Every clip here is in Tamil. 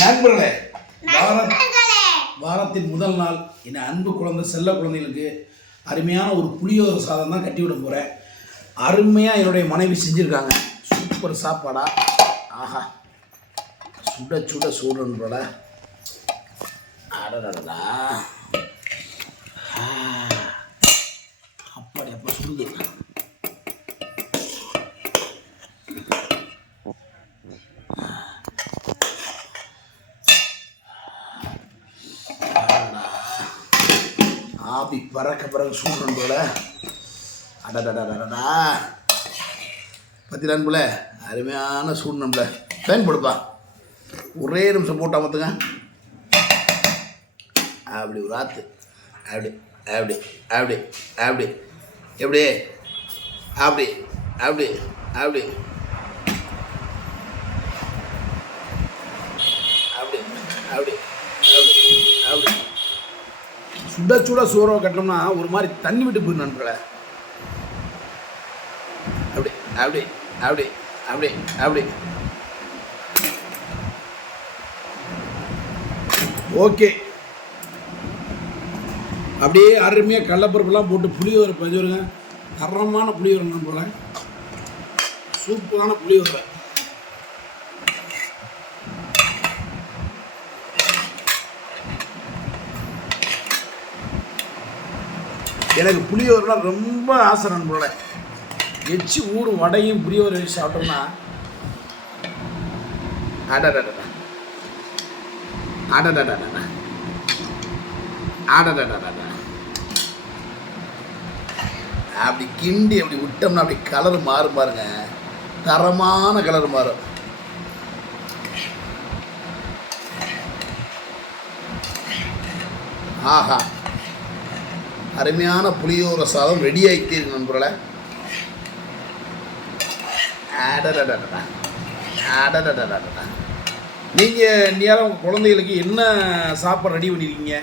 நண்பர்களே வார நண்பர்களே. வாரத்தின் முதல் நாள் என் அன்பு குழந்தை செல்ல குழந்தைகளுக்கு அருமையான ஒரு புளியோதரை சாதம் தான் கட்டி விட போகிறேன் அருமையாக என்னுடைய மனைவி செஞ்சுருக்காங்க. சூப்பர் சாப்பாடா. ஆஹா. சுட சுட சூடுன்றோட அடடடா. அப்பாடி அப்பா சுடுது. ஆபி பறக்க பறக்க சூடுன்றோட அடடடடடா பத்தி போல அருமையான சூடு நம்மள ஃபேன் போடுப்பா. ஒரே நிமிஷம் போட்டால் பார்த்துங்க அப்படி ஒரு ஆத்து. அப்படி அப்படி அப்படி அப்படி. எப்படி? அப்படி அப்படி அப்படி அப்படி அப்படி அப்படி சுட சுட சோறவை கட்டினோம்னா ஒரு மாதிரி தண்ணி விட்டு போயிடும் நண்பர்களே. அப்படி அப்படி அப்படி அப்படி அப்படி. ஓகே. அப்படியே அருமையாக கடலப்பருப்புலாம் போட்டு புளியோரை பஞ்சவருங்க தரமான புளியோரை நண்பர்களே. சூப்பரான புளியோரை எனக்கு புளியோரெலாம் ரொம்ப ஆசை நண்பர்களே எச்சு ஊறும் வடையும் புளியோர் வச்சு சாப்பிட்டோம்னா அடடடடா அடடடடடா அடடடடடா அப்படி கிண்டி அப்படி விட்டோம்னா அப்படி கலர் மாறும் பாருங்க தரமான கலர் மாறும் ஆஹா அருமையான புளியோர சாதம் ரெடி ஆகிட்டீர்கள் நண்பர்களே. நீங்கள் நேரம் உங்கள் குழந்தைகளுக்கு என்ன சாப்பாடு ரெடி பண்ணியிருக்கீங்க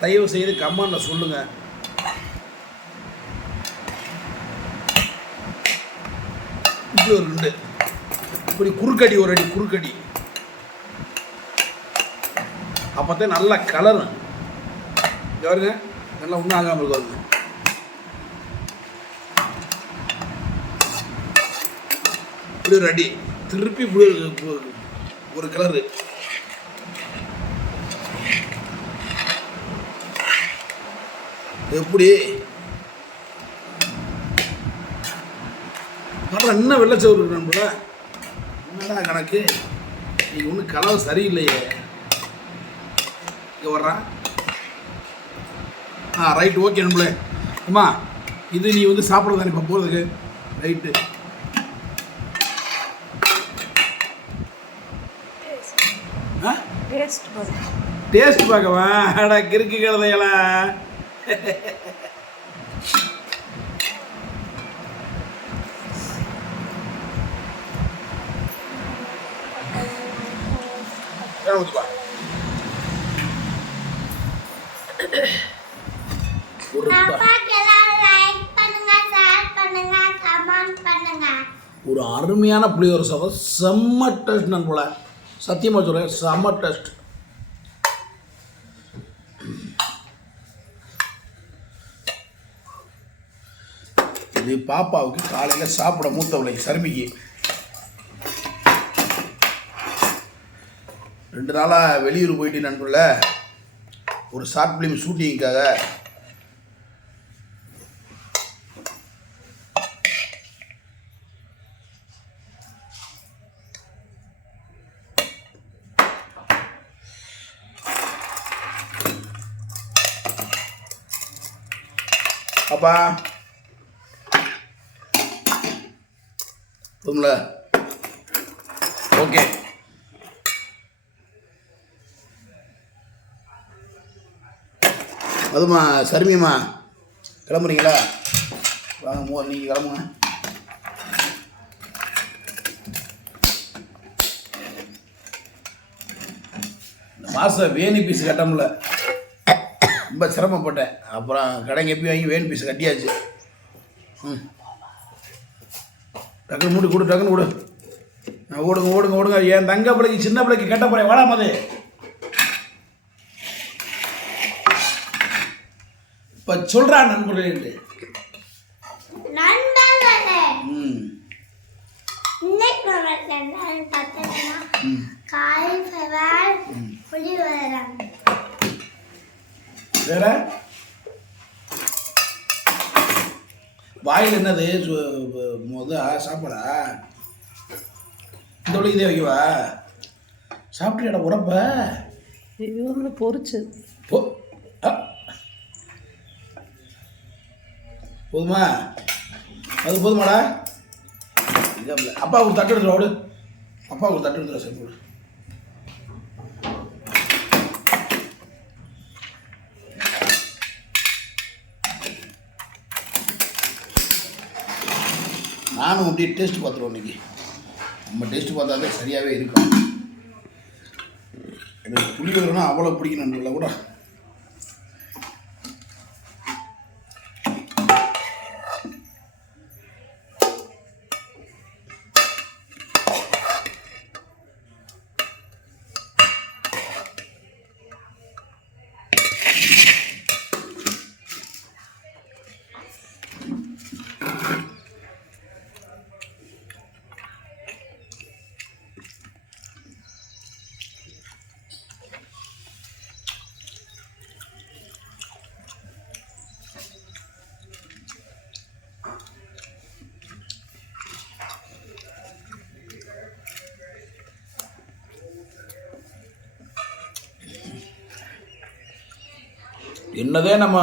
தயவு செய்து கமெண்டில் சொல்லுங்கள் இப்படி ஒரு ரெண்டு இப்படி குறுக்கடி ஒரு அடி குறுக்கடி அப்போத்தான் நல்லா கலரும் பாருங்க நல்லா ஒன்றும் ஆகாமல் இருக்கும் இப்படி ஒரு அடி. திருப்பி இப்படி ஒரு ஒரு கலரு எப்படி? அப்புறம் என்ன வெள்ளச்சோறு இருக்கு நண்பர்களே என்னடா கணக்கு? நீ ஒன்றும் கலர் சரியில்லையே. இங்கே வர்றான் ஆ ரைட் ஓகே நண்பளே அம்மா இது நீ வந்து சாப்பிட தானே இப்போ போகிறதுக்கு ரைட்டு டேஸ்ட் பார்க்கவா? அடா கிறுக்கு கழுதைகளா ஒரு நான் ப- பார்க்கலாம் லைக் பண்ணுங்க ஷேர் பண்ணுங்க கமெண்ட் பண்ணுங்க ஒரு அருமையான புளியோர சாதம். செம்ம டேஸ்ட் நண்போல சத்தியமாக சொல்கிறேன் செம்ம டேஸ்ட் இது பாப்பாவுக்கு காலையில் சாப்பிட மூத்தவளை சருமிக்கு. ரெண்டு நாளாக வெளியூர் போயிட்டு நண்பர்கள ஒரு ஷார்ட் ஃபிலிம் ஷூட்டிங்காக அப்பா போதும்ல ஓகே அதுமா சர்மியம்மா கிளம்புறீங்களா வாங்க மோ நீங்கள் கிளம்புங்க இந்த மாதம் வேணி பீஸ் கட்டமுல ரொம்ப சிரமப்பட்டேன். அப்புறம் கடைங்க எப்பயும் வாங்கி வேன் பீஸ் கட்டியாச்சு. ம். டக்குன்னு மூடி கொடு டக்குன்னு கொடு. ஓடுங்க ஓடுங்க ஓடுங்க. என் தங்க பிள்ளைக்கு சின்ன பிள்ளைக்கு கெட்ட போகிறேன் வாடா மது. இப்போ சொல்கிறான் நண்பர்களே நண்பர்களே வாயில் என்னது? சு- முத சாப்பாடா? இந்த வழி இதே வைக்கவா சாப்பிட்டியாடா உரப்ப இது வந்து பொரிச்சது போ அ. போதுமா? அது போதுமாடா? அப்பா ஒரு தட்டு எடுத்துரு ஓடு அப்பா ஒரு தட்டு எடுத்துரு சரி நானும் அப்படியே டேஸ்ட் பார்த்துருவோம் இன்றைக்கி நம்ம டேஸ்ட் பார்த்தாலே சரியாகவே இருக்கும். எனக்கு புளியோதரைனா அவ்வளோ பிடிக்கும் கூட. என்னதே நம்ம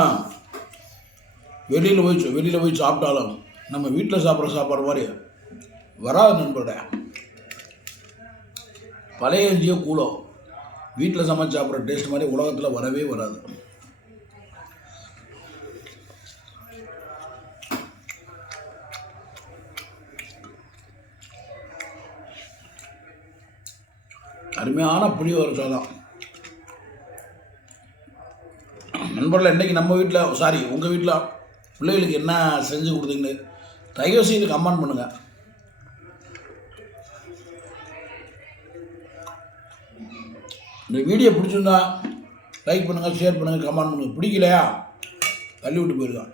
வெளியில் போய் வெளியில் போய் சாப்பிட்டாலும் நம்ம வீட்டில் சாப்பிட்ற சாப்பாடு மாதிரி வராது நண்பர்களே. பழைய எஞ்சியோ கூலோ வீட்டில் சமைச்சு சாப்பிட்ற டேஸ்ட் மாதிரி உலகத்தில் வரவே வராது. அருமையான புளியோதரை சாதம் நண்பர்களே இன்றைக்கி நம்ம வீட்டில் சாரி உங்கள் வீட்டில் பிள்ளைகளுக்கு என்ன செஞ்சு கொடுத்தீங்கன்னு தயவு செய்து கமெண்ட் பண்ணுங்கள் இந்த வீடியோ பிடிச்சிருந்தா லைக் பண்ணுங்கள் ஷேர் பண்ணுங்கள் கமெண்ட் பண்ணுங்கள் பிடிக்கலையா? தள்ளி விட்டு போயிருக்கான்.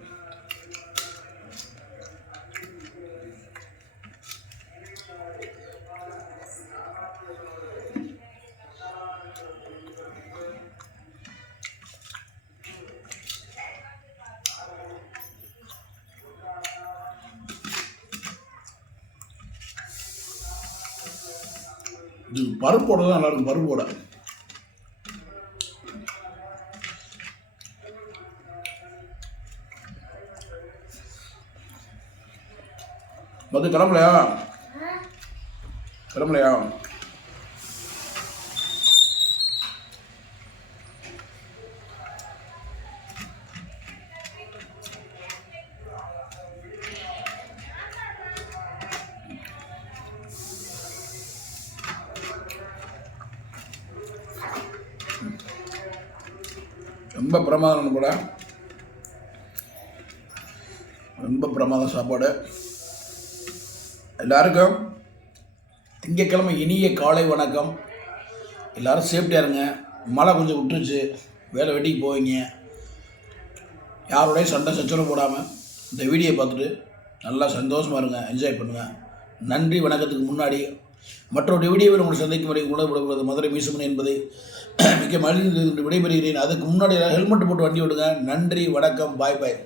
இது பருப்போட தான் நல்லாயிருக்கும் பருப்போட மது கிளம்பலையா? கிளம்பலையா? ரொம்ப பிரமாதம் போல. ரொம்ப பிரமாதம் சாப்பாடு. எல்லாருக்கும் திங்கட்கிழமை இனிய காலை வணக்கம். எல்லாரும் சேஃப்டியாக இருங்க. மழை கொஞ்சம் விட்டுருச்சு. வேலை வெட்டிக்கு போவீங்க. யாரோடையும் சண்டை சச்சரவு போடாமல் இந்த வீடியோ பார்த்துட்டு நல்லா சந்தோஷமாக இருங்க. என்ஜாய் பண்ணுங்கள் நன்றி வணக்கத்துக்கு முன்னாடி மற்றொரு வீடியோவில் உங்களை சந்திக்கும் வரை உணவு மதுரை மீசமணி என்பதை மிக்க மகிழ்ந்து விடைபெறுகிறேன். அதுக்கு முன்னாடி ஹெல்மெட் போட்டு வண்டி விடுங்க நன்றி வணக்கம் பாய் பாய்